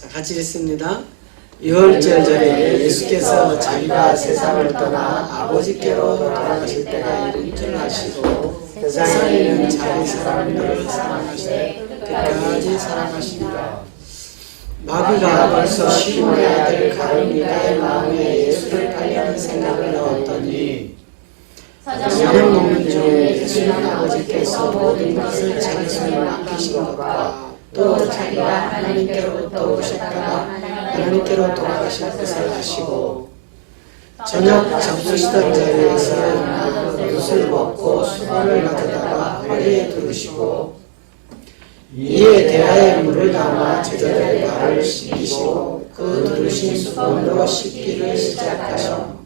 자, 같이 읽습니다. 유월절 전에 예수께서 자기가 세상을 떠나 아버지께로 돌아가실 때가 이른 줄 아시고 세상에는 자기 사람들을 사랑하시되 끝까지 사랑하시니라. 마귀가 벌써 시몬의 아들 가룟 유다의 마음에 예수를 팔려는 생각을 넣었더니 저녁 먹는 중에 예수는 아버지께서 모든 것을 자기 손에 맡기신 것과 또 자기가 하나님께로부터 오셨다가 하나님께로 돌아가실 것을 아시고 저녁 잡수시던 자리에서 일어나 릇을 먹고 수건을 가져다가 허리에 두르시고 이에 대하에 물을 담아 제자들의 발을 씻기시고 그 두르신 수건으로 씻기를 시작하여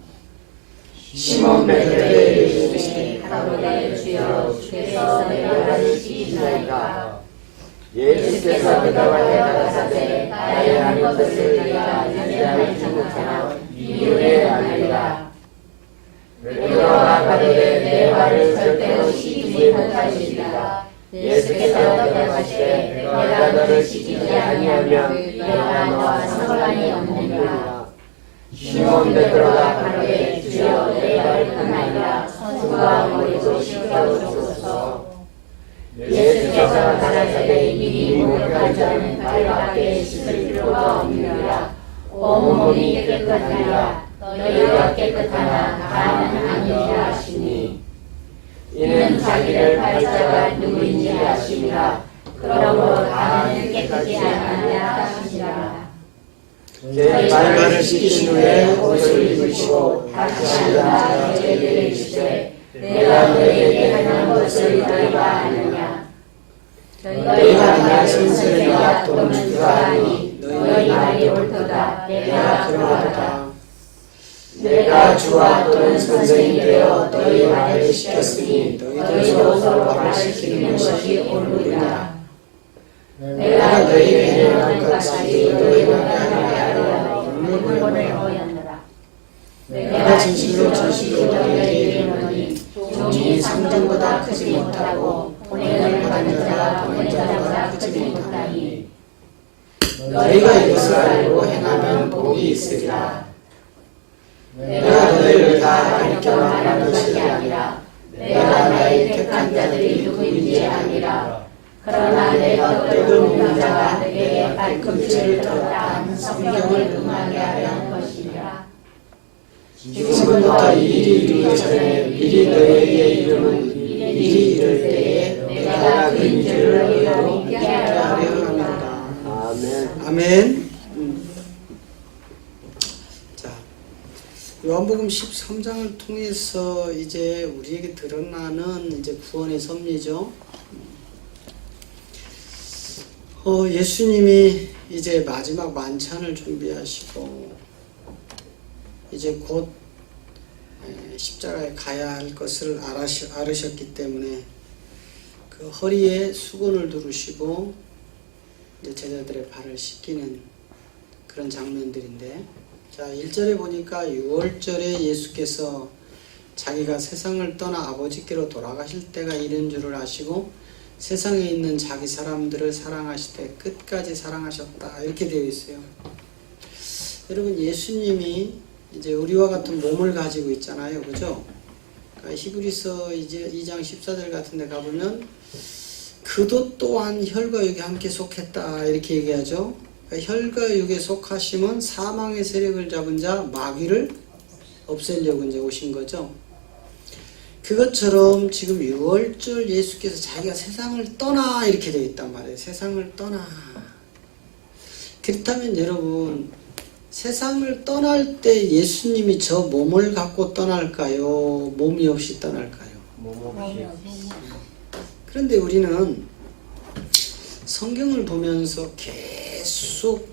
시몬 베드로에게 이르시되 가로되 주여 주께서 내 발을 씻기시나이까. 예수께서 대답하여 가라사대 나의 하는 것을 내가 인정하지 못하나 이유에 아니라. 베드로가 가로되 내 발을 절대로 씻기지 못하시리라. 예수께서 대답하시되 내가 너를 씻기지 아니하면 일어나 너와 상관이 없느니라. 시몬 베드로가 가로되 주여 내 발을 떠나니라. 손과 머리도 씻겨주소서. 예수께서 가라사대 이미 목욕한 자는 발밖에 씻을 필요가 없느니라. 온몸이 깨끗하니라. 너희가 깨끗하나 나는 아니라 하시니 이는 자기를 발자가 누구인지 아심이라. 그러므로 나는 깨끗이 아니라 하시니라. 내 발을 씻기신 후에 옷을 입으시고 다시 일어나 저희에게 이르시되 내가 너희에게 하는 것을 너희가 아느냐. 너희가 나의 선생이라 또는 주가 아니 너희 말이 옳도다. 내가 그러하도다. 내가 주와 또는 선생이 되어 너희 말을 시켰으니 너희도 서로 말을 시키는 것이 옳으리라. 내가 너희에게 행한 것까지 너희가 나에게 하려 물건을 보였노라. 내가 진실로 너희에게 이르노니 종이 상전보다 크지 못하고 보냄을 받은 자가 보낸 자보다 크지 못하니 너희가 이것을 알고 행하면 복이 있으리라. 내가 너희를 다 가르쳐 말한 것이 아니라 내가 나의 택한 자들이 누구인지 아니라. 그러나 내가 너희를 묻는 자가 내게 발꿈치를 들었다 하는 성경을 응하게 하려 것이니라. 지금부터 이 일이 이르기 전에 미리 너희에게 이르는 일이 이를 때에 내가 그인 줄을 너희로 믿게 하려 합니다. 아멘. 자, 요한복음 13장을 통해서 이제 우리에게 드러나는 이제 구원의 섭리죠. 예수님이 이제 마지막 만찬을 준비하시고 이제 곧 십자가에 가야 할 것을 알으셨기 때문에 그 허리에 수건을 두르시고 이제 제자들의 발을 씻기는 그런 장면들인데, 자 1절에 보니까 6월절에 예수께서 자기가 세상을 떠나 아버지께로 돌아가실 때가 이른 줄을 아시고 세상에 있는 자기 사람들을 사랑하시되 끝까지 사랑하셨다 이렇게 되어 있어요. 여러분 예수님이 이제 우리와 같은 몸을 가지고 있잖아요, 그죠? 그러니까 히브리서 이제 2장 14절 같은 데 가보면 그도 또한 혈과 육에 함께 속했다 이렇게 얘기하죠. 그러니까 혈과 육에 속하심은 사망의 세력을 잡은 자 마귀를 없애려고 이제 오신 거죠. 그것처럼 지금 6월절 예수께서 자기가 세상을 떠나 이렇게 되어 있단 말이에요. 세상을 떠나. 그렇다면 여러분 세상을 떠날 때 예수님이 저 몸을 갖고 떠날까요? 몸이 없이 떠날까요? 몸 없이. 그런데 우리는 성경을 보면서 계속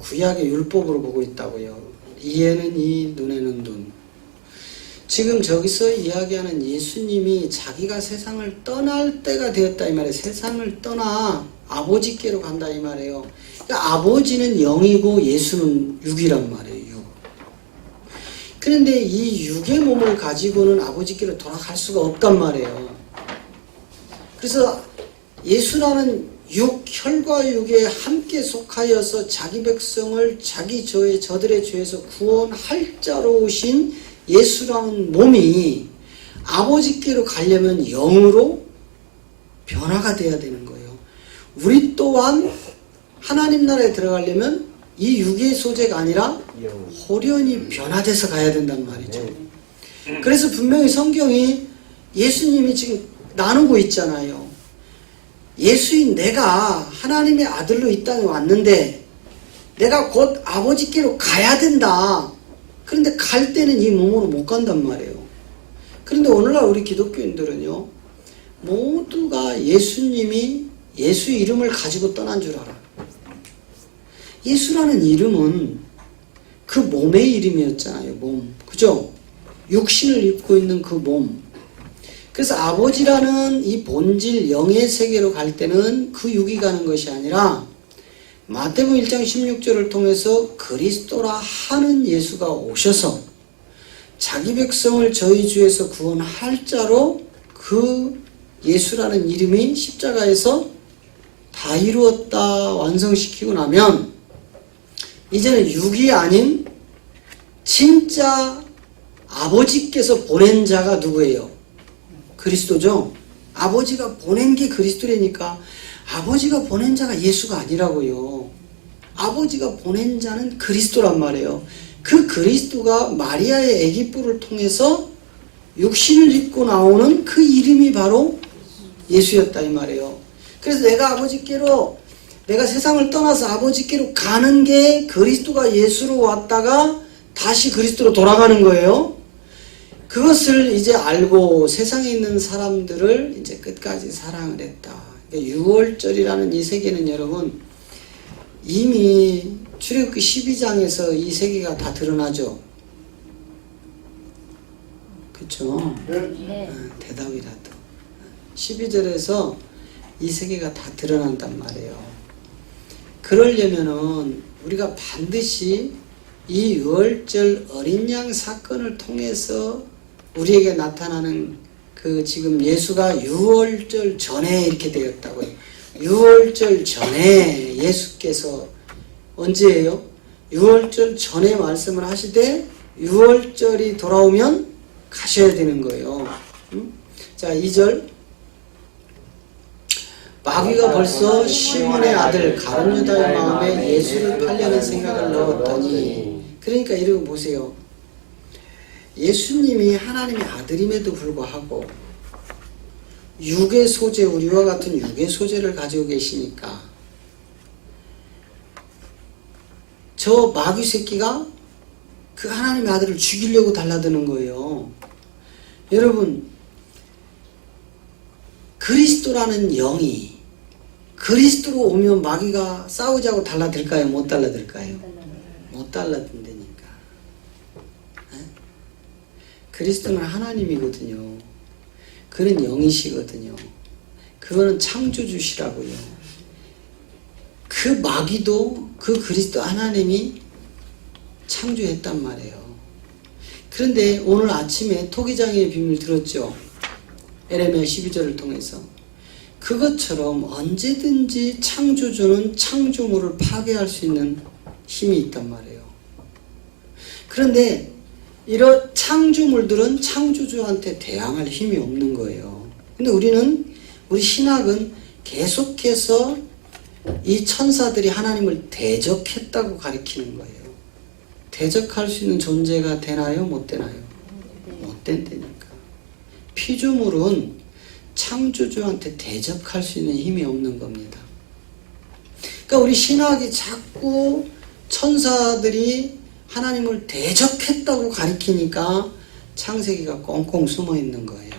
구약의 율법으로 보고 있다고요. 이에는 이, 눈에는 눈. 지금 저기서 이야기하는 예수님이 자기가 세상을 떠날 때가 되었다 이 말이에요. 세상을 떠나 아버지께로 간다 이 말이에요. 그러니까 아버지는 영이고 예수는 육이란 말이에요. 그런데 이 육의 몸을 가지고는 아버지께로 돌아갈 수가 없단 말이에요. 그래서 예수라는 혈과 육에 함께 속하여서 자기 백성을 자기 저들의 죄에서 구원할 자로 오신 예수라는 몸이 아버지께로 가려면 영으로 변화가 돼야 되는 거예요. 우리 또한 하나님 나라에 들어가려면 이 육의 소재가 아니라 호련히 변화돼서 가야 된단 말이죠. 그래서 분명히 성경이 예수님이 지금 나누고 있잖아요. 예수인 내가 하나님의 아들로 이 땅에 왔는데 내가 곧 아버지께로 가야 된다. 그런데 갈 때는 이 몸으로 못 간단 말이에요. 그런데 오늘날 우리 기독교인들은요, 모두가 예수님이 예수 이름을 가지고 떠난 줄 알아. 예수라는 이름은 그 몸의 이름이었잖아요. 몸. 그죠? 육신을 입고 있는 그 몸. 그래서 아버지라는 이 본질 영의 세계로 갈 때는 그 육이 가는 것이 아니라 마태복음 1장 16절을 통해서 그리스도라 하는 예수가 오셔서 자기 백성을 저희 주에서 구원할 자로 그 예수라는 이름이 십자가에서 다 이루었다 완성시키고 나면 이제는 육이 아닌 진짜 아버지께서 보낸 자가 누구예요? 그리스도죠. 아버지가 보낸 게 그리스도라니까 아버지가 보낸 자가 예수가 아니라고요. 아버지가 보낸 자는 그리스도란 말이에요. 그 그리스도가 마리아의 애기뿔을 통해서 육신을 입고 나오는 그 이름이 바로 예수였다 이 말이에요. 그래서 내가 세상을 떠나서 아버지께로 가는 게 그리스도가 예수로 왔다가 다시 그리스도로 돌아가는 거예요. 그것을 이제 알고 세상에 있는 사람들을 이제 끝까지 사랑을 했다. 그러니까 6월절이라는 이 세계는 여러분 이미 출애굽기 12장에서 이 세계가 다 드러나죠. 그렇죠? 네. 대답이라도 12절에서 이 세계가 다 드러난단 말이에요. 그러려면은 우리가 반드시 이 6월절 어린 양 사건을 통해서 우리에게 나타나는 그 지금 예수가 6월절 전에 이렇게 되었다고요. 6월절 전에 예수께서 언제예요? 6월절 전에 말씀을 하시되 6월절이 돌아오면 가셔야 되는 거예요. 자, 2절 마귀가 벌써 시몬의 아들 가룟 유다의 마음에 예수를 팔려는 생각을 넣었더니 그러니까 이러고 보세요. 예수님이 하나님의 아들임에도 불구하고 육의 소재, 우리와 같은 육의 소재를 가지고 계시니까 저 마귀 새끼가 그 하나님의 아들을 죽이려고 달라드는 거예요. 여러분, 그리스도라는 영이 그리스도로 오면 마귀가 싸우자고 달라들까요? 못 달라들까요? 못 달라든다니까. 그리스도는 하나님이거든요. 그는 영이시거든요. 그거는 창조주시라고요. 그 마귀도 그 그리스도 하나님이 창조했단 말이에요. 그런데 오늘 아침에 토기장의 비밀 들었죠? 에레미야 12절을 통해서. 그것처럼 언제든지 창조주는 창조물을 파괴할 수 있는 힘이 있단 말이에요. 그런데 이런 창조물들은 창조주한테 대항할 힘이 없는 거예요. 근데 우리 신학은 계속해서 이 천사들이 하나님을 대적했다고 가리키는 거예요. 대적할 수 있는 존재가 되나요? 못 되나요? 못 된다니까. 피조물은 창조주한테 대적할 수 있는 힘이 없는 겁니다. 그러니까 우리 신학이 자꾸 천사들이 하나님을 대적했다고 가리키니까 창세기가 꽁꽁 숨어 있는 거예요.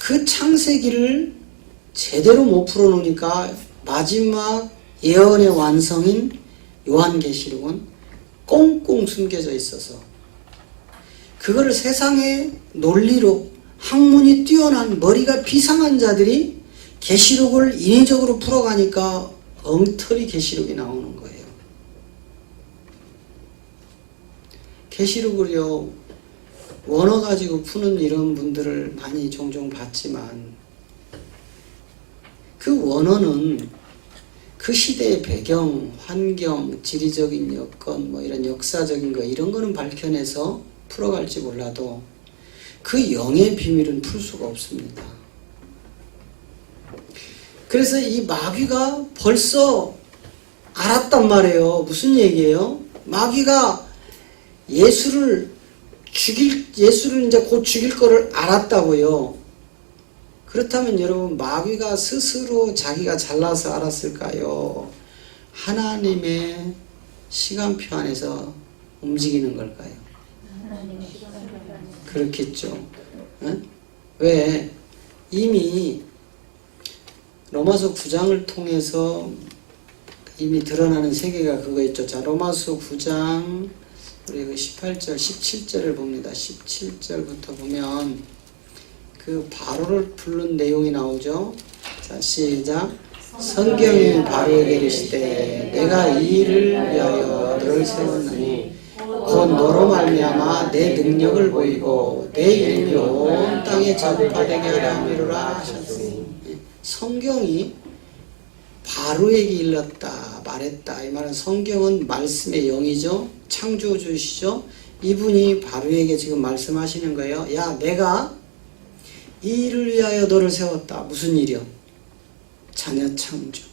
그 창세기를 제대로 못 풀어놓으니까 마지막 예언의 완성인 요한계시록은 꽁꽁 숨겨져 있어서 그거를 세상의 논리로 학문이 뛰어난 머리가 비상한 자들이 계시록을 인위적으로 풀어가니까 엉터리 계시록이 나오는 거예요. 계시록을요 원어 가지고 푸는 이런 분들을 많이 종종 봤지만 그 원어는 그 시대의 배경, 환경, 지리적인 여건, 뭐 이런 역사적인 거 이런 거는 밝혀내서 풀어갈지 몰라도 그 영의 비밀은 풀 수가 없습니다. 그래서 이 마귀가 벌써 알았단 말이에요. 무슨 얘기예요? 마귀가 예수를 이제 곧 죽일 거를 알았다고요. 그렇다면 여러분, 마귀가 스스로 자기가 잘나서 알았을까요? 하나님의 시간표 안에서 움직이는 걸까요? 그렇겠죠. 응? 왜? 이미 로마서 9장을 통해서 이미 드러나는 세계가 그거 있죠. 자, 로마서 9장 우리 그 18절, 17절을 봅니다. 17절부터 보면 그 바로를 부른 내용이 나오죠. 자, 시작. 성경이 바로에게 이르시되 내가 이 일을 위하여 너를 세웠느니 곧 너로 말미암아 내 능력을 보이고 내 이름이 온 땅에 전파되게 하려 함이로라 하셨으니, 성경이 바로에게 일렀다 말했다. 이 말은 성경은 말씀의 영이죠. 창조주시죠. 이분이 바로에게 지금 말씀하시는 거예요. 야, 내가 이 일을 위하여 너를 세웠다. 무슨 일이요? 자녀 창조.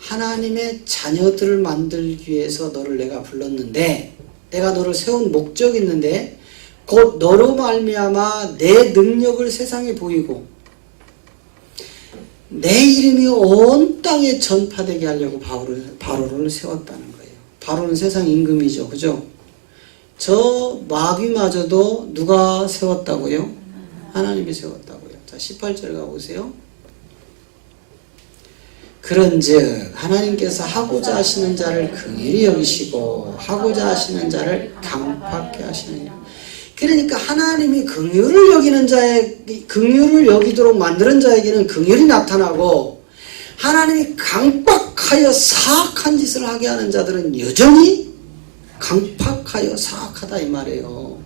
하나님의 자녀들을 만들기 위해서 너를 내가 불렀는데, 내가 너를 세운 목적이 있는데, 곧 너로 말미암아 내 능력을 세상에 보이고 내 이름이 온 땅에 전파되게 하려고 바로를 세웠다는 거예요. 바로는 세상 임금이죠. 그죠? 저 마귀마저도 누가 세웠다고요? 하나님이 세웠다고요. 자, 18절 가보세요. 그런즉 하나님께서 하고자 하시는 자를 긍휼히 여기시고 하고자 하시는 자를 강팍해 하시느니라. 그러니까 하나님이 긍휼을 여기도록 만드는 자에게는 긍휼이 나타나고, 하나님이 강팍하여 사악한 짓을 하게 하는 자들은 여전히 강팍하여 사악하다 이 말이에요.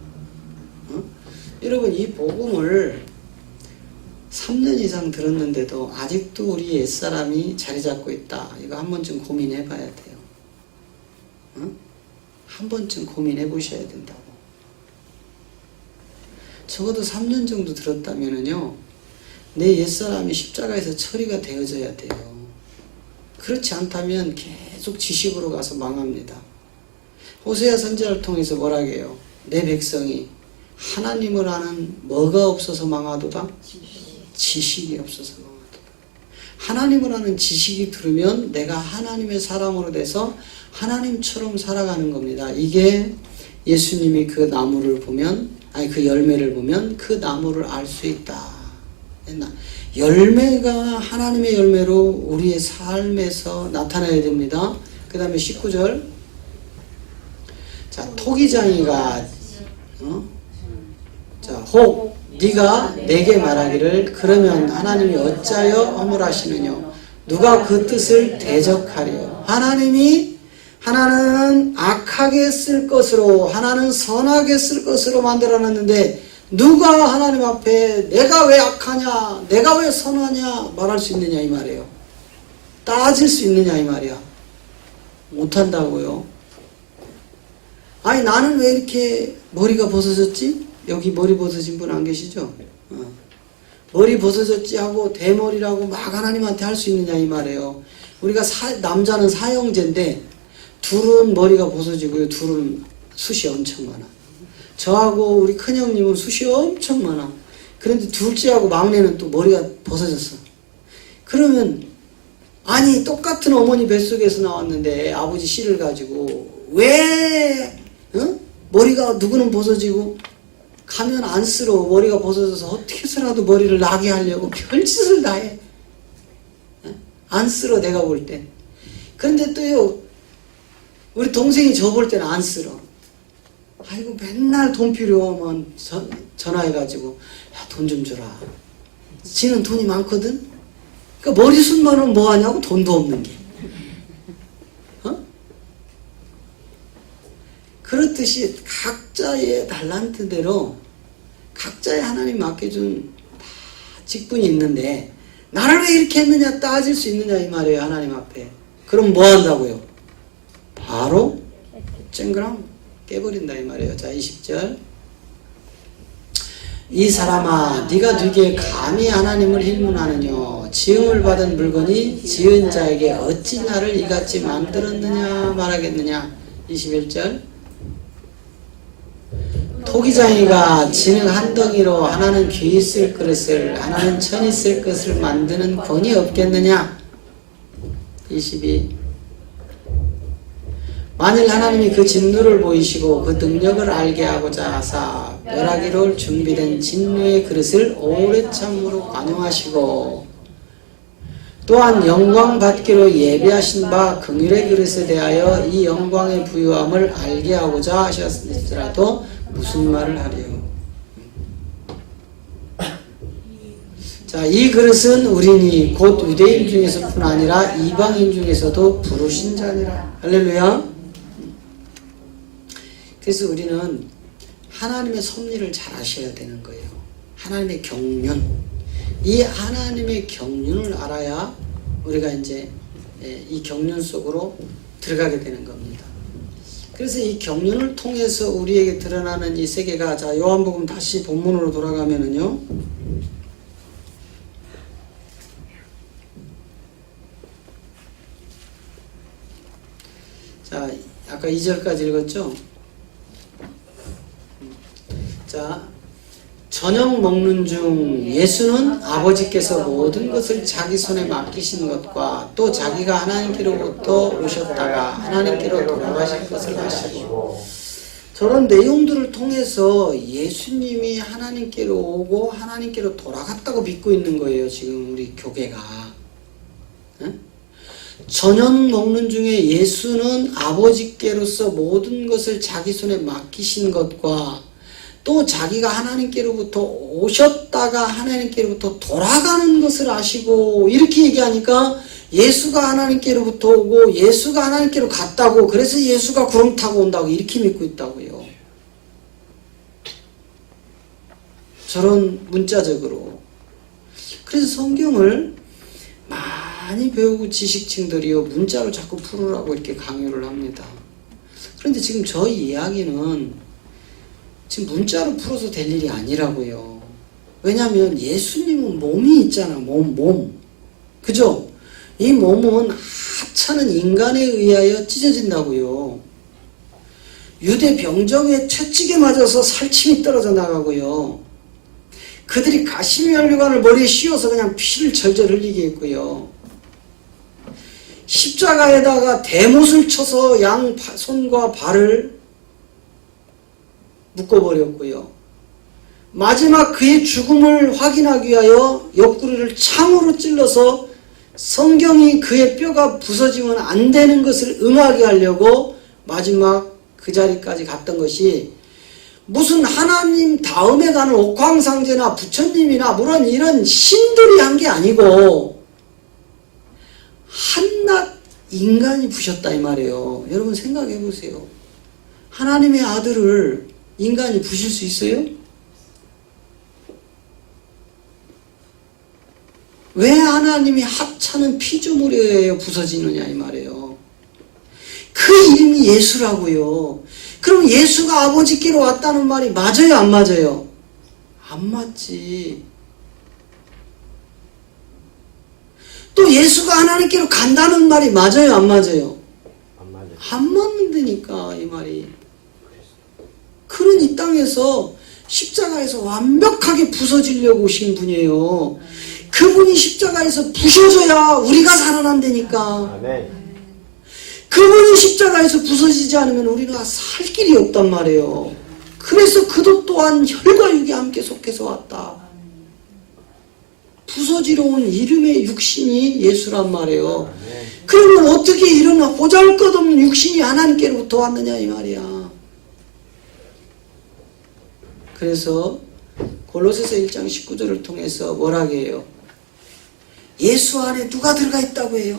여러분, 이 복음을 3년 이상 들었는데도 아직도 우리 옛사람이 자리 잡고 있다. 이거 한 번쯤 고민해 봐야 돼요. 한 번쯤 고민해 보셔야 된다고. 적어도 3년 정도 들었다면요, 내 옛사람이 십자가에서 처리가 되어져야 돼요. 그렇지 않다면 계속 지식으로 가서 망합니다. 호세아 선지자를 통해서 뭐라고 해요? 내 백성이 하나님을 아는 뭐가 없어서 망하도다? 지식이 없어서 망하도다. 하나님을 아는 지식이 들으면 내가 하나님의 사람으로 돼서 하나님처럼 살아가는 겁니다. 이게 예수님이 그 나무를 보면, 그 열매를 보면 그 나무를 알 수 있다. 열매가 하나님의 열매로 우리의 삶에서 나타나야 됩니다. 그 다음에 19절. 자, 토기장이가 자, 혹 네가 내게 말하기를 그러면 하나님이 어찌하여 허물하시느냐? 누가 그 뜻을 대적하리요? 하나는 악하게 쓸 것으로, 하나는 선하게 쓸 것으로 만들어놨는데, 누가 하나님 앞에 내가 왜 악하냐, 내가 왜 선하냐 말할 수 있느냐 이 말이에요. 따질 수 있느냐 이 말이야. 못한다고요. 아니, 나는 왜 이렇게 머리가 벗어졌지? 여기 머리 벗어진 분 안 계시죠? 머리 벗어졌지 하고 대머리라고 막 하나님한테 할 수 있느냐 이 말이에요. 우리가 남자는 사형제인데 둘은 머리가 벗어지고요, 둘은 숱이 엄청 많아. 저하고 우리 큰형님은 숱이 엄청 많아. 그런데 둘째하고 막내는 또 머리가 벗어졌어. 그러면 아니, 똑같은 어머니 뱃속에서 나왔는데 아버지 씨를 가지고 왜 머리가 누구는 벗어지고 가면 안쓰러워. 머리가 벗어져서 어떻게 해서라도 머리를 나게 하려고 별짓을 다 해. 안쓰러워, 내가 볼 때. 그런데 또요, 우리 동생이 저 볼 때는 안쓰러워. 아이고, 맨날 돈 필요하면 전화해가지고 야, 돈 좀 주라. 지는 돈이 많거든. 그러니까 머리숱만 하면 뭐하냐고. 돈도 없는 게. 그렇듯이 각자의 달란트대로 각자의 하나님 맡겨준 다 직분이 있는데, 나를 왜 이렇게 했느냐 따질 수 있느냐 이 말이에요. 하나님 앞에. 그럼 뭐 한다고요? 바로 쨍그랑 깨버린다 이 말이에요. 자 20절 이 사람아 네가 되게 감히 하나님을 힐문하느냐 지음을 받은 물건이 지은 자에게 어찌 나를 이같이 만들었느냐 말하겠느냐 21절 토기장이가 진흙 한 덩이로 하나는 귀 쓸 그릇을 하나는 천이 쓸 것을 만드는 권이 없겠느냐 22 만일 하나님이 그 진노를 보이시고 그 능력을 알게 하고자 하사 멸하기로 준비된 진노의 그릇을 오래 참으로 관용하시고 또한 영광 받기로 예비하신 바 긍휼의 그릇에 대하여 이 영광의 부유함을 알게 하고자 하셨을지라도 무슨 말을 하리요. 자, 이 그릇은 우리니 곧 유대인 중에서뿐 아니라 이방인 중에서도 부르신 자니라. 할렐루야. 그래서 우리는 하나님의 섭리를 잘 아셔야 되는 거예요. 하나님의 경륜. 이 하나님의 경륜을 알아야 우리가 이제 이 경륜 속으로 들어가게 되는 겁니다. 그래서 이 경륜을 통해서 우리에게 드러나는 이 세계가 자 요한복음 다시 본문으로 돌아가면은요. 자 아까 2절까지 읽었죠? 자, 저녁 먹는 중 예수는 아버지께서 모든 것을 자기 손에 맡기신 것과 또 자기가 하나님께로부터 오셨다가 하나님께로 돌아가실 것을 아시고 저런 내용들을 통해서 예수님이 하나님께로 오고 하나님께로 돌아갔다고 믿고 있는 거예요. 지금 우리 교계가. 응? 저녁 먹는 중에 예수는 아버지께로서 모든 것을 자기 손에 맡기신 것과 또 자기가 하나님께로부터 오셨다가 하나님께로부터 돌아가는 것을 아시고 이렇게 얘기하니까 예수가 하나님께로부터 오고 예수가 하나님께로 갔다고 그래서 예수가 구름 타고 온다고 이렇게 믿고 있다고요. 저런 문자적으로. 그래서 성경을 많이 배우고 지식층들이요 문자로 자꾸 풀으라고 이렇게 강요를 합니다. 그런데 지금 저희 이야기는 지금 문자로 풀어서 될 일이 아니라고요. 왜냐하면 예수님은 몸이 있잖아. 몸. 그죠? 이 몸은 하찮은 인간에 의하여 찢어진다고요. 유대 병정에 채찍에 맞아서 살침이 떨어져 나가고요. 그들이 가시미 혈관을 머리에 씌워서 그냥 피를 절절 흘리게 했고요. 십자가에다가 대못을 쳐서 양 손과 발을 묶어버렸고요. 마지막 그의 죽음을 확인하기 위하여 옆구리를 창으로 찔러서 성경이 그의 뼈가 부서지면 안 되는 것을 응하게 하려고 마지막 그 자리까지 갔던 것이 무슨 하나님 다음에 가는 옥황상제나 부처님이나 물론 이런 신들이 한 게 아니고 한낱 인간이 부셨다 이 말이에요. 여러분 생각해 보세요. 하나님의 아들을 인간이 부실 수 있어요? 왜 하나님이 하찮은 피조물에 의해 부서지느냐 이 말이에요. 그 이름이 예수라고요. 그럼 예수가 아버지께로 왔다는 말이 맞아요 안 맞아요? 안 맞지. 또 예수가 하나님께로 간다는 말이 맞아요 안 맞아요? 안 맞는다니까 이 말이. 그런 이 땅에서 십자가에서 완벽하게 부서지려고 오신 분이에요. 그분이 십자가에서 부셔져야 우리가 살아난다니까. 그분이 십자가에서 부서지지 않으면 우리가 살 길이 없단 말이에요. 그래서 그도 또한 혈과 육이 함께 속해서 왔다. 부서지러 온 이름의 육신이 예수란 말이에요. 그러면 어떻게 이런 보잘것없는 육신이 하나님께로부터 왔느냐 이 말이야. 그래서 골로새서 1장 19절을 통해서 뭐라고 해요? 예수 안에 누가 들어가 있다고 해요?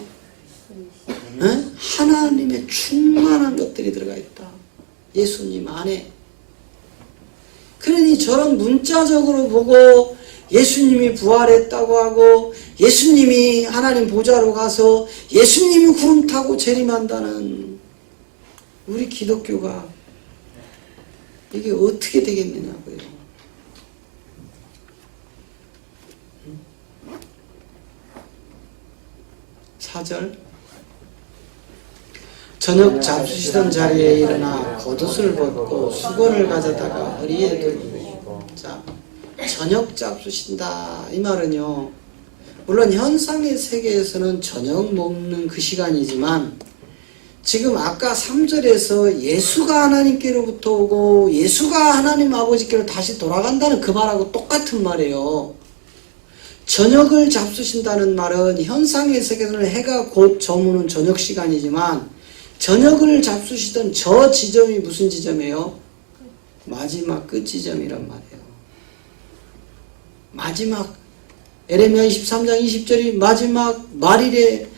응? 하나님의 충만한 것들이 들어가 있다. 예수님 안에. 그러니 저런 문자적으로 보고 예수님이 부활했다고 하고 예수님이 하나님 보좌로 가서 예수님이 구름 타고 재림한다는 우리 기독교가 이게 어떻게 되겠느냐고요. 4절 저녁 잡수시던 자리에 일어나 겉옷을 벗고 수건을 가져다가 허리에 두고 자 저녁 잡수신다 이 말은요 물론 현상의 세계에서는 저녁 먹는 그 시간이지만 지금 아까 3절에서 예수가 하나님께로부터 오고 예수가 하나님 아버지께로 다시 돌아간다는 그 말하고 똑같은 말이에요. 저녁을 잡수신다는 말은 현상의 세계에서는 해가 곧 저무는 저녁 시간이지만 저녁을 잡수시던 저 지점이 무슨 지점이에요? 마지막 끝 지점이란 말이에요. 마지막 에레미야 23장 20절이 마지막 말일에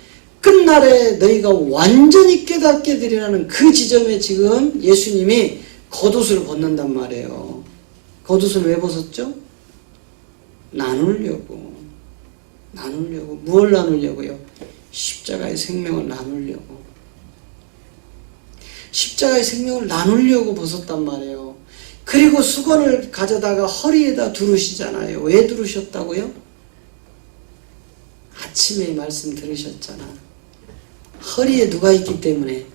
끝날에 너희가 완전히 깨닫게 되리라는 그 지점에 지금 예수님이 겉옷을 벗는단 말이에요. 겉옷을 왜 벗었죠? 나누려고. 무엇을 나누려고요? 십자가의 생명을 나누려고. 십자가의 생명을 나누려고 벗었단 말이에요. 그리고 수건을 가져다가 허리에다 두르시잖아요. 왜 두르셨다고요? 아침에 말씀 들으셨잖아. 허리에 누가 있기 때문에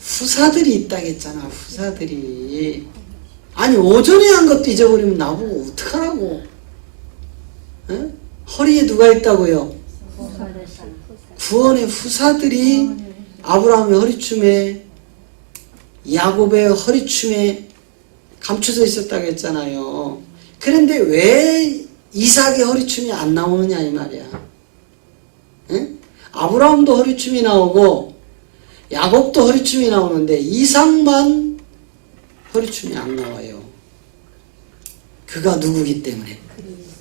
후사들이 있다겠잖아. 후사들이. 아니 오전에 한 것도 잊어버리면 나보고 어떡하라고. 에? 허리에 누가 있다고요? 구원의 후사들이 아브라함의 허리춤에 야곱의 허리춤에 감춰져 있었다고 했잖아요. 그런데 왜 이삭의 허리춤이 안 나오느냐 이 말이야. 에? 아브라함도 허리춤이 나오고 야곱도 허리춤이 나오는데 이삭만 허리춤이 안 나와요. 그가 누구기 때문에?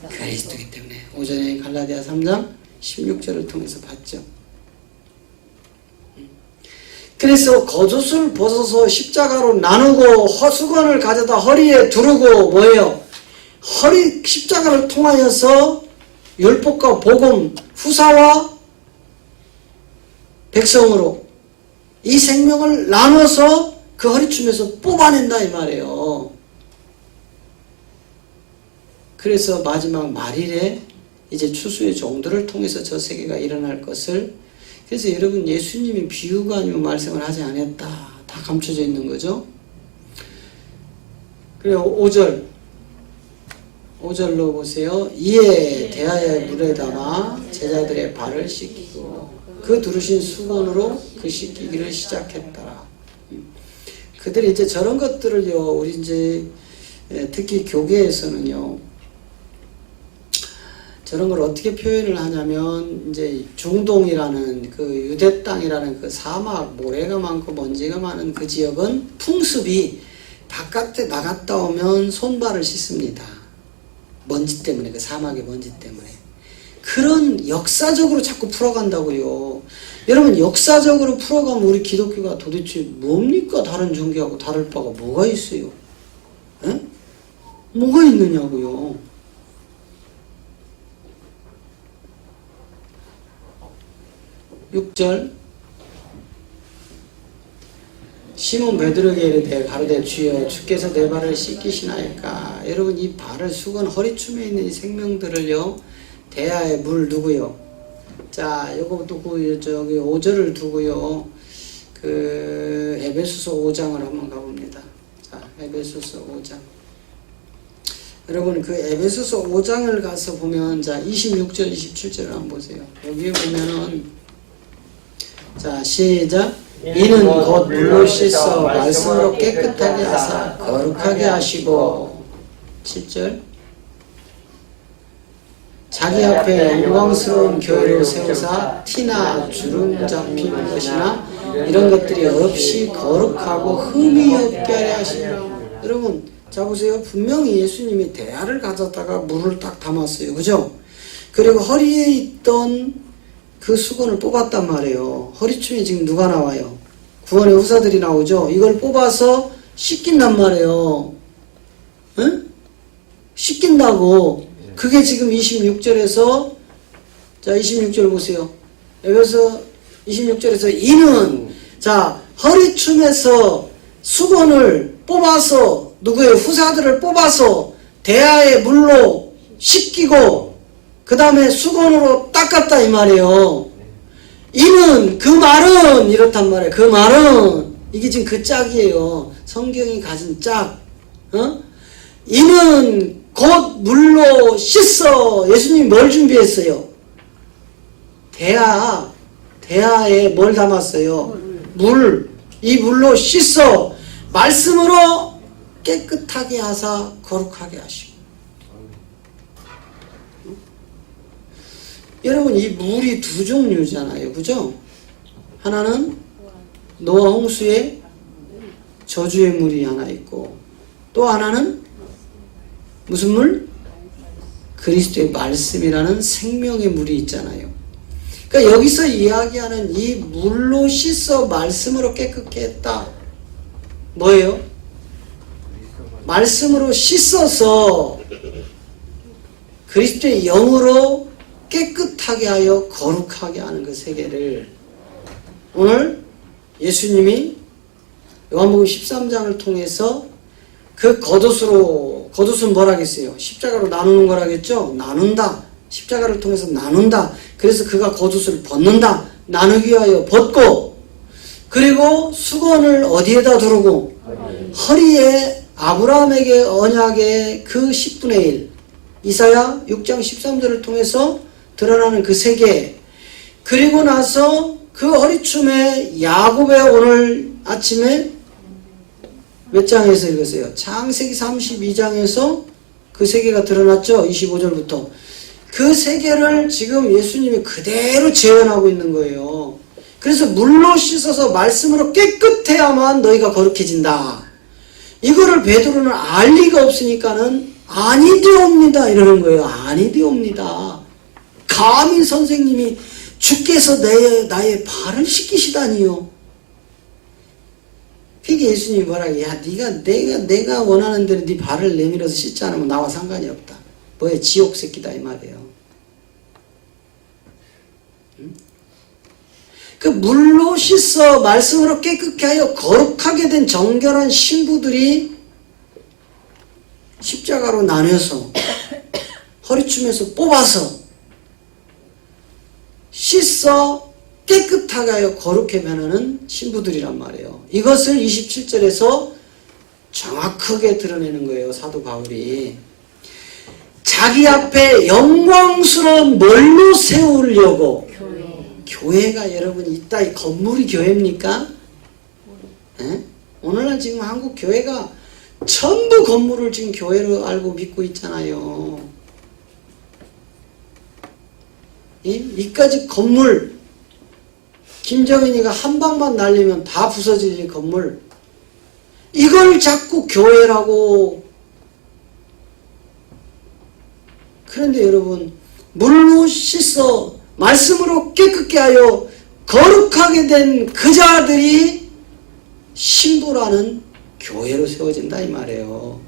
그리스도이기 때문에. 오전에 갈라디아 3장 16절을 통해서 봤죠. 그래서 겉옷을 벗어서 십자가로 나누고 허수건을 가져다 허리에 두르고 뭐예요? 십자가를 통하여서 율법과 복음, 후사와 백성으로 이 생명을 나눠서 그 허리춤에서 뽑아낸다 이 말이에요. 그래서 마지막 말일에 이제 추수의 종들을 통해서 저 세계가 일어날 것을 그래서 여러분 예수님이 비유가 아니면 말씀을 하지 않았다. 다 감춰져 있는 거죠. 그리고 5절로 보세요. 이에 대하여 물에 담아 제자들의 발을 씻기고 그 두르신 수건으로 그 씻기기를 시작했더라. 그들이 이제 저런 것들을요, 우리 이제 특히 교계에서는요, 저런 걸 어떻게 표현을 하냐면, 이제 중동이라는 그 유대 땅이라는 그 사막, 모래가 많고 먼지가 많은 그 지역은 풍습이 바깥에 나갔다 오면 손발을 씻습니다. 먼지 때문에, 그 사막의 먼지 때문에. 그런 역사적으로 자꾸 풀어간다고요. 여러분, 역사적으로 풀어가면 우리 기독교가 도대체 뭡니까? 다른 종교하고 다를 바가 뭐가 있어요? 에? 뭐가 있느냐고요. (6절) 시몬 베드로에게 이르되 가로되 주여 주께서 내 발을 씻기시나이까. 여러분 이 발을 수건 허리춤에 있는 이 생명들을요 대야에 물 두고요. 자 요거 두고 저기 5절을 두고요. 그 에베소서 5장을 한번 가봅니다. 자 에베소서 5장. 여러분 그 에베소서 5장을 가서 보면 자 26절 27절을 한번 보세요. 여기에 보면은 자 시작. 이는 곧 물로 씻어 말씀으로 깨끗하게 하사 거룩하게 하시고 7절 자기 앞에 영광스러운 교회로 세우사 티나 주름 잡힌 것이나 이런 것들이 없이 거룩하고 흠이 없게 하려 하시니라. 여러분 자 보세요. 분명히 예수님이 대야를 가져다가 물을 딱 담았어요. 그죠? 그리고 허리에 있던 그 수건을 뽑았단 말이에요. 허리춤에 지금 누가 나와요? 구원의 후사들이 나오죠. 이걸 뽑아서 씻긴단 말이에요. 응? 씻긴다고. 그게 지금 26절에서 자 26절 보세요. 여기서 26절에서 이는 자 허리춤에서 수건을 뽑아서 누구의 후사들을 뽑아서 대야의 물로 씻기고 그 다음에 수건으로 닦았다 이 말이에요. 이는 그 말은 이렇단 말이에요. 그 말은 이게 지금 그 짝이에요. 성경이 가진 짝. 이는 곧 물로 씻어. 예수님이 뭘 준비했어요? 대야에 뭘 담았어요? 물. 이 물로 씻어 말씀으로 깨끗하게 하사 거룩하게 하시고. 여러분 이 물이 두 종류잖아요. 그죠? 하나는 노아 홍수의 저주의 물이 하나 있고 또 하나는 무슨 물? 그리스도의 말씀이라는 생명의 물이 있잖아요. 그러니까 여기서 이야기하는 이 물로 씻어 말씀으로 깨끗게 했다. 뭐예요? 말씀으로 씻어서 그리스도의 영으로 깨끗하게 하여 거룩하게 하는 그 세계를 오늘 예수님이 요한복음 13장을 통해서 그 겉옷은 뭐라겠어요? 십자가로 나누는 거라겠죠? 나눈다. 십자가를 통해서 나눈다. 그래서 그가 겉옷을 벗는다. 나누기 위하여 벗고 그리고 수건을 어디에다 두르고 허리에 아브라함에게 언약의 그 10분의 1 이사야 6장 13절을 통해서 드러나는 그 세계 그리고 나서 그 허리춤에 야곱의 오늘 아침에 몇 장에서 읽었어요? 창세기 32장에서 그 세계가 드러났죠? 25절부터 그 세계를 지금 예수님이 그대로 재현하고 있는 거예요. 그래서 물로 씻어서 말씀으로 깨끗해야만 너희가 거룩해진다. 이거를 베드로는 알 리가 없으니까는 아니되옵니다 이러는 거예요. 아니되옵니다. 감히 선생님이 주께서 나의 발을 씻기시다니요. 그게 예수님이 뭐라고 야 내가 원하는 대로 네 발을 내밀어서 씻지 않으면 나와 상관이 없다. 뭐야 지옥 새끼다 이 말이에요. 그 물로 씻어 말씀으로 깨끗게 하여 거룩하게 된 정결한 신부들이 십자가로 나뉘어서 허리춤에서 뽑아서 씻어 깨끗하게 하여 거룩해 변하는 신부들이란 말이에요. 이것을 27절에서 정확하게 드러내는 거예요. 사도 바울이. 자기 앞에 영광스러운 뭘로 세우려고 교회가 여러분 이따 이 건물이 교회입니까? 에? 오늘날 지금 한국 교회가 전부 건물을 지금 교회로 알고 믿고 있잖아요. 이까지 건물 김정은이가 한 방만 날리면 다 부서질 건물 이걸 자꾸 교회라고. 그런데 여러분 물로 씻어 말씀으로 깨끗게 하여 거룩하게 된 그 자들이 신부라는 교회로 세워진다 이 말이에요.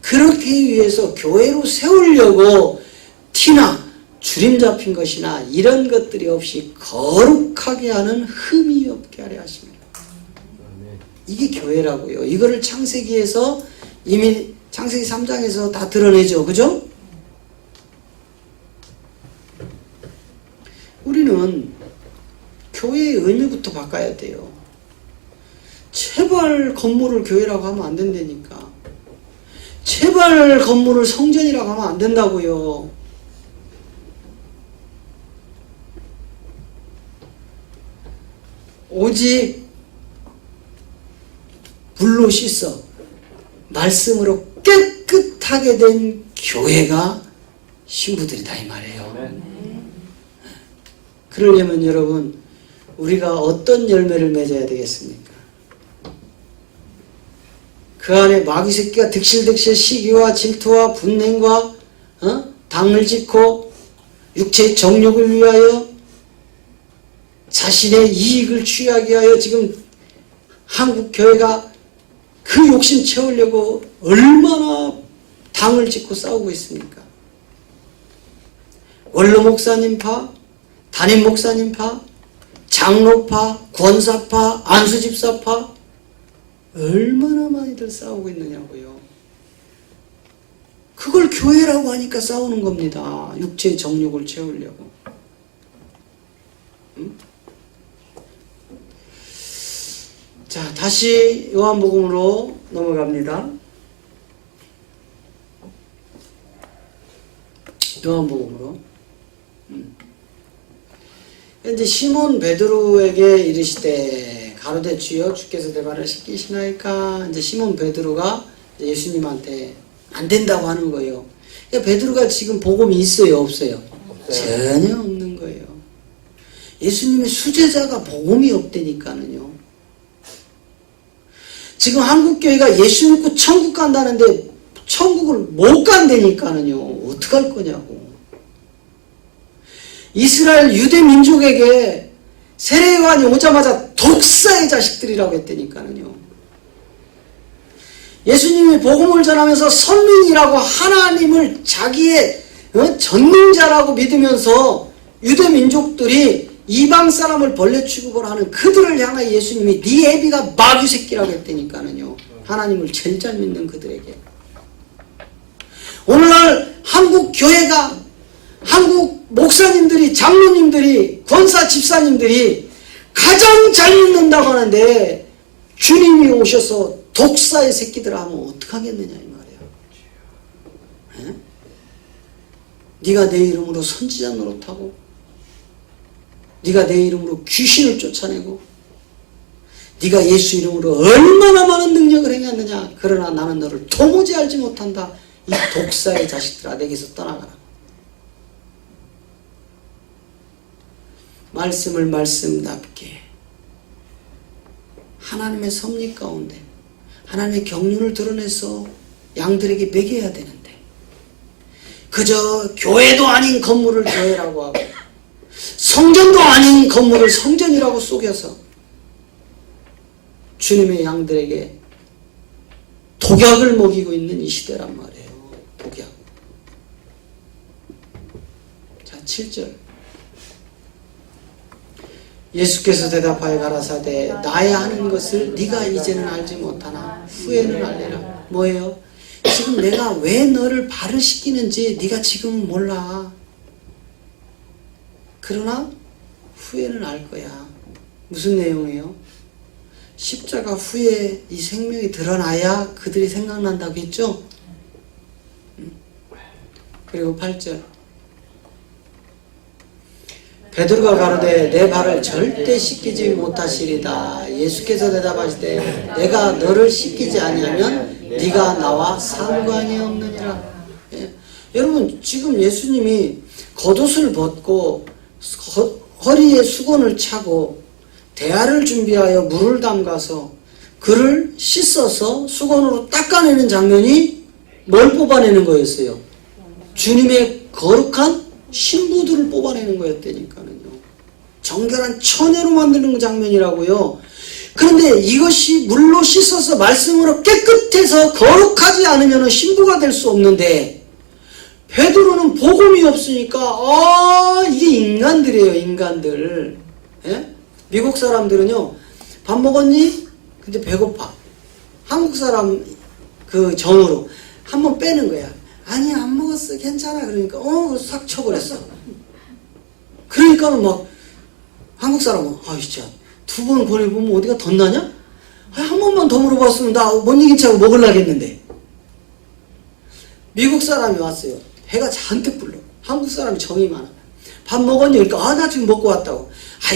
그렇게 위해서 교회로 세우려고 티나 주림 잡힌 것이나 이런 것들이 없이 거룩하게 하는 흠이 없게 하려 하십니다. 이게 교회라고요. 이거를 창세기에서 이미 창세기 3장에서 다 드러내죠. 그죠? 우리는 교회의 의미부터 바꿔야 돼요. 제발 건물을 교회라고 하면 안 된다니까. 제발 건물을 성전이라고 하면 안 된다고요. 오직 물로 씻어 말씀으로 깨끗하게 된 교회가 신부들이다 이 말이에요. 그러려면 여러분 우리가 어떤 열매를 맺어야 되겠습니까? 그 안에 마귀 새끼가 득실득실 시기와 질투와 분냉과 당을 짓고 육체의 정욕을 위하여 자신의 이익을 취하기 위하여 지금 한국 교회가 그 욕심 채우려고 얼마나 당을 짓고 싸우고 있습니까? 원로 목사님파, 담임 목사님파, 장로파, 권사파, 안수집사파 얼마나 많이들 싸우고 있느냐고요. 그걸 교회라고 하니까 싸우는 겁니다. 육체의 정욕을 채우려고. 응? 자, 다시 요한복음으로 넘어갑니다. 요한복음으로. 이제 시몬 베드로에게 이르시되 가로되 주여 주께서 내 발을 씻기시나이까. 이제 시몬 베드로가 예수님한테 안 된다고 하는 거예요. 그러니까 베드로가 지금 복음이 있어요, 없어요? 전혀 없는 거예요. 예수님의 수제자가 복음이 없다니까는요. 지금 한국교회가 예수 믿고 천국 간다는데 천국을 못 간다니까는요. 어떡할 거냐고. 이스라엘 유대 민족에게 세례요한이 오자마자 독사의 자식들이라고 했다니까는요. 예수님이 복음을 전하면서 선민이라고 하나님을 자기의 전능자라고 믿으면서 유대 민족들이 이방 사람을 벌레 취급을 하는 그들을 향하여 예수님이 네 애비가 마귀 새끼라고 했다니까는요. 하나님을 제일 잘 믿는 그들에게. 오늘날 한국 교회가, 한국 목사님들이, 장로님들이, 권사 집사님들이 가장 잘 믿는다고 하는데 주님이 오셔서 독사의 새끼들 하면 어떡하겠느냐 이 말이야. 에? 네가 내 이름으로 선지자 노릇하고, 네가 내 이름으로 귀신을 쫓아내고, 네가 예수 이름으로 얼마나 많은 능력을 행했느냐. 그러나 나는 너를 도무지 알지 못한다. 이 독사의 자식들아, 내게서 떠나가라. 말씀을 말씀답게 하나님의 섭리 가운데 하나님의 경륜을 드러내서 양들에게 먹여야 되는데, 그저 교회도 아닌 건물을 교회라고 하고 성전도 아닌 건물을 성전이라고 속여서 주님의 양들에게 독약을 먹이고 있는 이 시대란 말이에요. 독약. 자, 7절. 예수께서 대답하여 가라사대 나야 하는 것을 네가 이제는 알지 못하나 후에는 알리라. 뭐예요? 지금 내가 왜 너를 발을 씻기는지 네가 지금은 몰라. 그러나 후에는 알 거야. 무슨 내용이에요? 십자가 후에 이 생명이 드러나야 그들이 생각난다고 했죠? 그리고 8절. 베드로가 가로되 내 발을 절대 씻기지 못하시리다. 예수께서 대답하시되 내가 너를 씻기지 아니하면 네가 나와 상관이 없느니라. 예. 여러분, 지금 예수님이 겉옷을 벗고 허리에 수건을 차고 대야를 준비하여 물을 담가서 그를 씻어서 수건으로 닦아내는 장면이 뭘 뽑아내는 거였어요? 주님의 거룩한 신부들을 뽑아내는 거였다니까요. 정결한 처녀로 만드는 장면이라고요. 그런데 이것이 물로 씻어서 말씀으로 깨끗해서 거룩하지 않으면 신부가 될 수 없는데, 베드로는 복음이 없으니까 이게 인간들이에요. 인간들. 예? 미국 사람들은요, 밥 먹었니? 근데 배고파. 한국 사람 그 정으로 한번 빼는 거야. 아니 안 먹었어, 괜찮아. 그러니까 싹 쳐버렸어. 그러니까는 막 한국 사람은 진짜 두 번 보내보면 어디가 덧나냐? 한 번만 더 물어봤으면 나 못 이긴 척 먹으려겠는데. 미국 사람이 왔어요. 배가 잔뜩 불러. 한국 사람이 정이 많아. 밥 먹었니? 그러니까 나 지금 먹고 왔다고.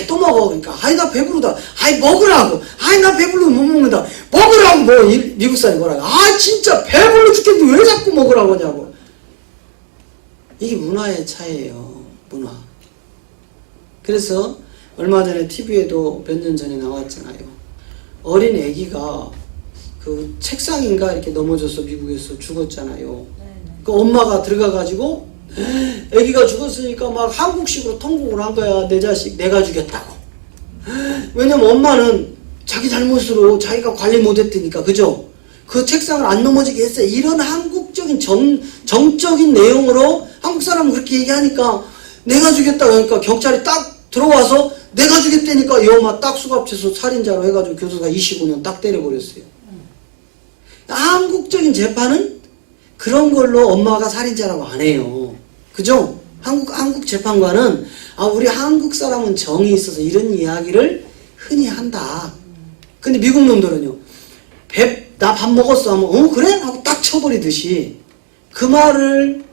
또 먹어. 그러니까 나 배부르다. 먹으라고. 나 배불러면 못 먹는다. 먹으라고. 뭐 미국 사람이 뭐라고. 진짜 배불러 죽겠는데 왜 자꾸 먹으라고 하냐고. 이게 문화의 차이예요. 문화. 그래서 얼마 전에 TV에도 몇 년 전에 나왔잖아요. 어린 애기가 그 책상인가 이렇게 넘어져서 미국에서 죽었잖아요. 그 엄마가 들어가가지고 애기가 죽었으니까 막 한국식으로 통곡을 한 거야. 내 자식 내가 죽였다고. 왜냐면 엄마는 자기 잘못으로 자기가 관리 못했으니까. 그죠? 그 책상을 안 넘어지게 했어요. 이런 한국적인 정적인 내용으로 한국 사람은 그렇게 얘기하니까 내가 죽였다고 하니까 경찰이 딱 들어와서 내가 죽였다니까 이 엄마 딱 수갑채서 살인자로 해가지고 교도소가 25년 딱 때려버렸어요. 한국적인 재판은 그런 걸로 엄마가 살인자라고 안 해요. 그죠? 한국 재판관은 우리 한국 사람은 정이 있어서 이런 이야기를 흔히 한다. 근데 미국 놈들은요. 나 밥 먹었어 하면 그래? 하고 딱 쳐버리듯이 그 말을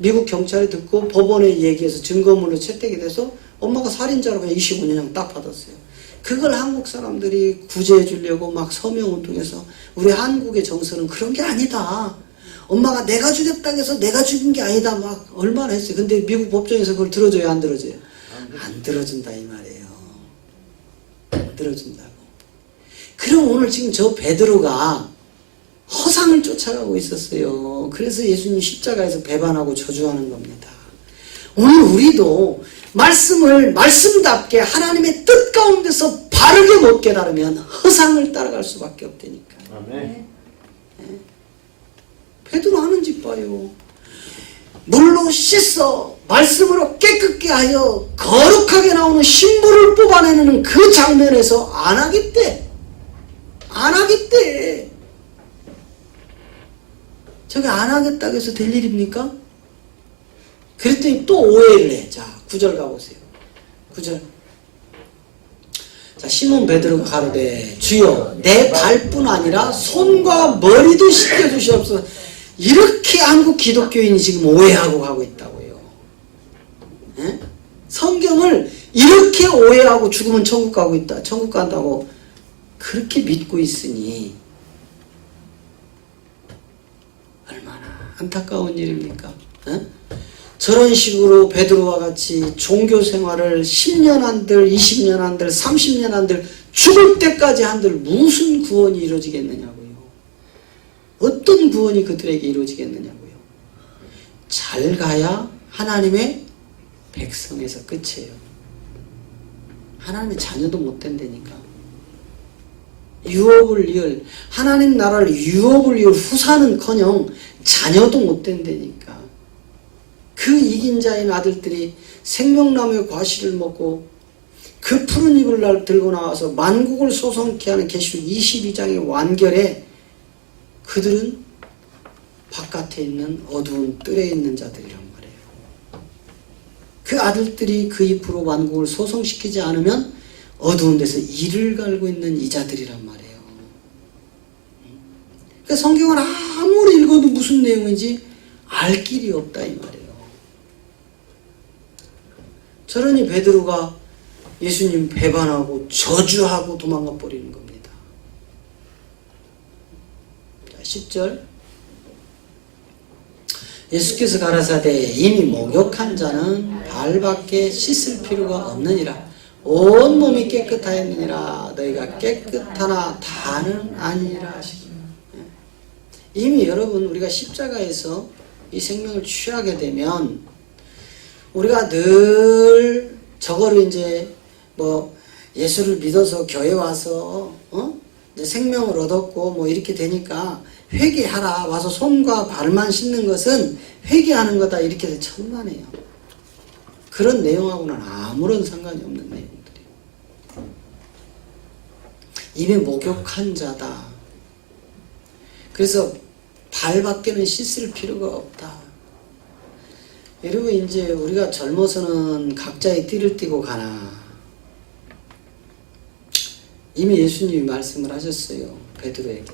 미국 경찰이 듣고 법원에 얘기해서 증거물로 채택이 돼서 엄마가 살인자로 그냥 25년형 딱 받았어요. 그걸 한국 사람들이 구제해 주려고 막 서명운동해서 우리 한국의 정서는 그런 게 아니다. 엄마가 내가 죽였다고 해서 내가 죽인 게 아니다. 막 얼마나 했어요. 근데 미국 법정에서 그걸 들어줘요? 안 들어줘요? 안 들어준다 이 말이에요. 안 들어준다고. 그럼 오늘 지금 저 베드로가 허상을 쫓아가고 있었어요. 그래서 예수님 십자가에서 배반하고 저주하는 겁니다. 오늘 우리도 말씀을 말씀답게 하나님의 뜻 가운데서 바르게 못 깨달으면 허상을 따라갈 수밖에 없다니까. 아멘. 베드로 하는 짓 봐요. 물로 씻어 말씀으로 깨끗게 하여 거룩하게 나오는 신부를 뽑아내는 그 장면에서 안 하겠대. 안 하겠대. 저게 안 하겠다고 해서 될 일입니까? 그랬더니 또 오해를 해. 자, 9절 가보세요. 9절. 자, 시몬 베드로가 가로되 주여 내 발뿐 아니라 손과 머리도 씻겨주시옵소서. 이렇게 한국 기독교인이 지금 오해하고 가고 있다고요. 에? 성경을 이렇게 오해하고 죽으면 천국 가고 있다. 천국 간다고 그렇게 믿고 있으니 얼마나 안타까운 일입니까? 에? 저런 식으로 베드로와 같이 종교 생활을 10년 한들 20년 한들 30년 한들 죽을 때까지 한들 무슨 구원이 이루어지겠느냐고요. 어떤 구원이 그들에게 이루어지겠느냐고요. 잘 가야 하나님의 백성에서 끝이에요. 하나님의 자녀도 못 된다니까. 유업을 이을 하나님 나라를 유업을 이을 후사는커녕 자녀도 못 된다니까. 그 이긴 자인 아들들이 생명나무의 과실을 먹고 그 푸른 잎을 들고 나와서 만국을 소송케 하는 계시록 22장의 완결에 그들은 바깥에 있는 어두운 뜰에 있는 자들이란 말이에요. 그 아들들이 그 잎으로 만국을 소송시키지 않으면 어두운 데서 이를 갈고 있는 이 자들이란 말이에요. 그러니까 성경을 아무리 읽어도 무슨 내용인지 알 길이 없다 이 말이에요. 저러니 베드로가 예수님 배반하고 저주하고 도망가 버리는 겁니다. 10절 예수께서 가라사대 이미 목욕한 자는 발밖에 씻을 필요가 없느니라. 온몸이 깨끗하였느니라. 너희가 깨끗하나 다는 아니라 하시고. 이미 여러분 우리가 십자가에서 이 생명을 취하게 되면 우리가 늘 저거를 이제 뭐 예수를 믿어서 교회 와서 이제 생명을 얻었고 뭐 이렇게 되니까 회개하라 와서 손과 발만 씻는 것은 회개하는 거다 이렇게 천만해요. 그런 내용하고는 아무런 상관이 없는 내용들이에요. 이미 목욕한 자다. 그래서 발밖에는 씻을 필요가 없다. 여러분 이제 우리가 젊어서는 각자의 띠를 띠고 가나. 이미 예수님이 말씀을 하셨어요. 베드로에게.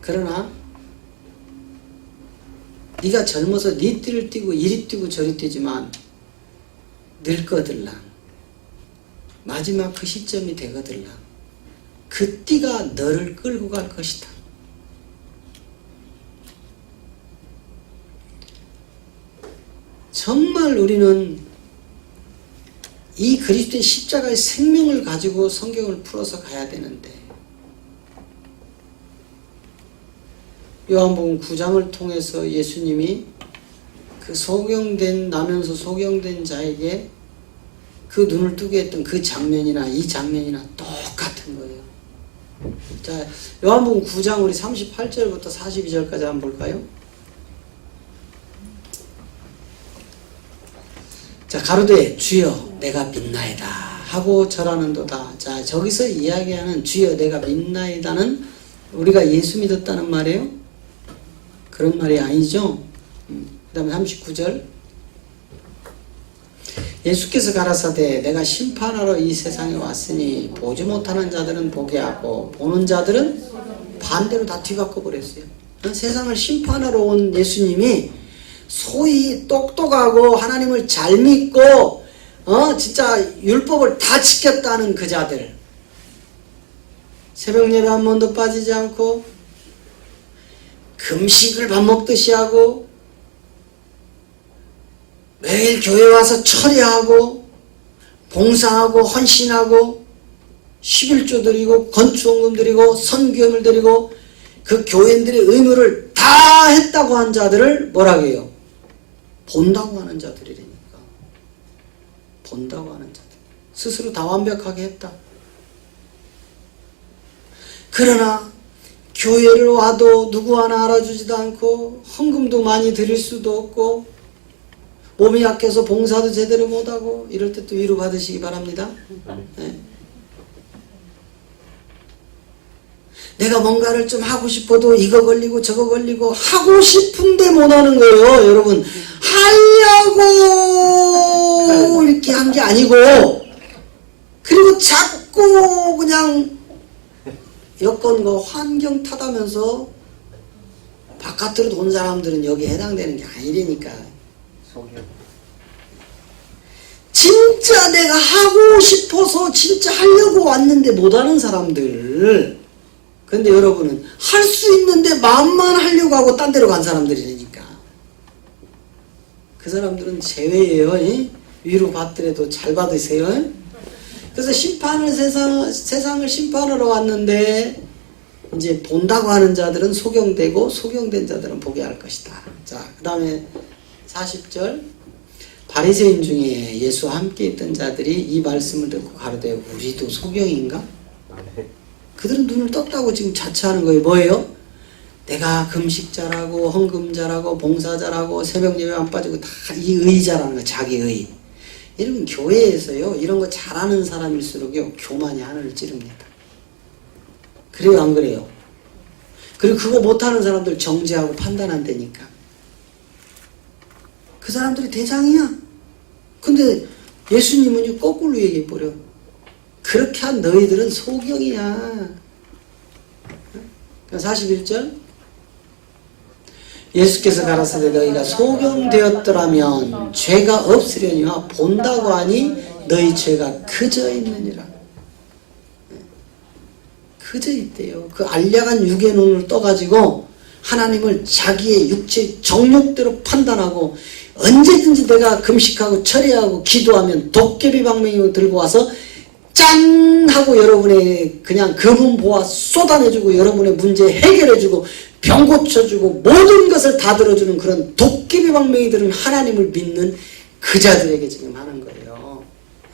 그러나 네가 젊어서 네 띠를 띠고 이리 띠고 저리 띠지만 늙거들랑 마지막 그 시점이 되거들랑 그 띠가 너를 끌고 갈 것이다. 정말 우리는 이 그리스도의 십자가의 생명을 가지고 성경을 풀어서 가야 되는데 요한복음 9장을 통해서 예수님이 그 나면서 소경된 자에게 그 눈을 뜨게 했던 그 장면이나 이 장면이나 똑같은 거예요. 자, 요한복음 9장 우리 38절부터 42절까지 한번 볼까요? 자, 가로되 주여 내가 믿나이다 하고 절하는도다. 자, 저기서 이야기하는 주여 내가 믿나이다는 우리가 예수 믿었다는 말이에요? 그런 말이 아니죠. 그 다음에 39절 예수께서 가라사대 내가 심판하러 이 세상에 왔으니 보지 못하는 자들은 보게 하고 보는 자들은 반대로 다 뒤바꿔 버렸어요. 세상을 심판하러 온 예수님이 소위 똑똑하고 하나님을 잘 믿고 진짜 율법을 다 지켰다는 그 자들, 새벽 예배 한 번도 빠지지 않고 금식을 밥 먹듯이 하고 매일 교회 와서 철야하고 봉사하고 헌신하고 11조 드리고 건축원금 드리고 선교금을 드리고 그 교인들의 의무를 다 했다고 한 자들을 뭐라고 해요? 본다고 하는 자들이라니까. 본다고 하는 자들. 스스로 다 완벽하게 했다. 그러나 교회를 와도 누구 하나 알아주지도 않고 헌금도 많이 드릴 수도 없고 몸이 약해서 봉사도 제대로 못하고 이럴 때 또 위로 받으시기 바랍니다. 네. 내가 뭔가를 좀 하고 싶어도 이거 걸리고 저거 걸리고 하고 싶은데 못하는 거예요. 여러분 하려고 이렇게 한 게 아니고 그리고 자꾸 그냥 여건과 환경 탓하면서 바깥으로 돈 사람들은 여기에 해당되는 게 아니라니까. 진짜 내가 하고 싶어서 진짜 하려고 왔는데 못하는 사람들, 근데 여러분은 할 수 있는데 마음만 하려고 하고 딴 데로 간 사람들이니까 그 사람들은 제외예요. 위로 받더라도 잘 받으세요. 그래서 세상을 심판하러 왔는데 이제 본다고 하는 자들은 소경되고 소경된 자들은 보게 할 것이다. 자, 그 다음에 40절 바리새인 중에 예수와 함께 있던 자들이 이 말씀을 듣고 가로되 우리도 소경인가? 그들은 눈을 떴다고 지금 자처하는 거예요. 뭐예요? 내가 금식 잘하고 헌금 잘하고 봉사 잘하고 새벽 예배 안 빠지고 다 이 의자라는 거, 자기 의. 이런 교회에서요, 이런 거 잘하는 사람일수록요 교만이 하늘을 찌릅니다. 그래요, 안 그래요? 그리고 그거 못하는 사람들 정죄하고 판단한다니까. 그 사람들이 대장이야. 근데 예수님은 거꾸로 얘기해버려. 그렇게 한 너희들은 소경이야. 41절 예수께서 가라사대 너희가 소경되었더라면 죄가 없으려니와 본다고 하니 너희 죄가 그저 있느니라. 그저 있대요. 그 알량한 육의 눈을 떠가지고 하나님을 자기의 육체 정욕대로 판단하고 언제든지 내가 금식하고 철회하고 기도하면 도깨비 방망이 들고 와서 짠! 하고 여러분의 그냥 금은보화 쏟아내주고 여러분의 문제 해결해주고 병 고쳐주고 모든 것을 다 들어주는 그런 도깨비 방망이들은 하나님을 믿는 그 자들에게 지금 하는 거예요.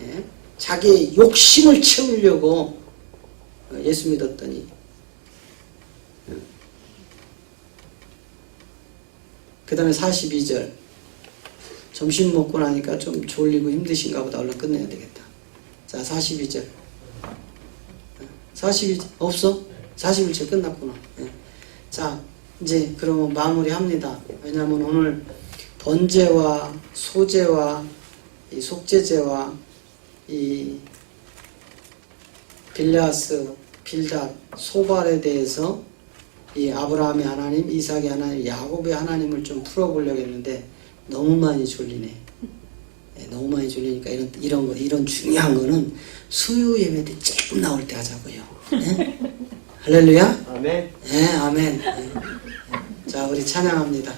예? 자기의 욕심을 채우려고 예수 믿었더니 그 다음에 42절 점심 먹고 나니까 좀 졸리고 힘드신가 보다. 얼른 끝내야 되겠다. 자, 42절 42절 없어? 41절 끝났구나. 예. 자, 이제 그러면 마무리합니다. 왜냐하면 오늘 번제와 소제와 이 속죄제와 이 빌레아스, 빌닷, 소발에 대해서 이 아브라함의 하나님, 이삭의 하나님, 야곱의 하나님을 좀 풀어보려고 했는데 너무 많이 졸리네. 네, 너무 많이 졸리니까 이런 중요한 거는 수요 예배 때 조금 나올 때 하자고요. 네? 할렐루야? 아멘. 네, 아멘. 네. 자, 우리 찬양합니다.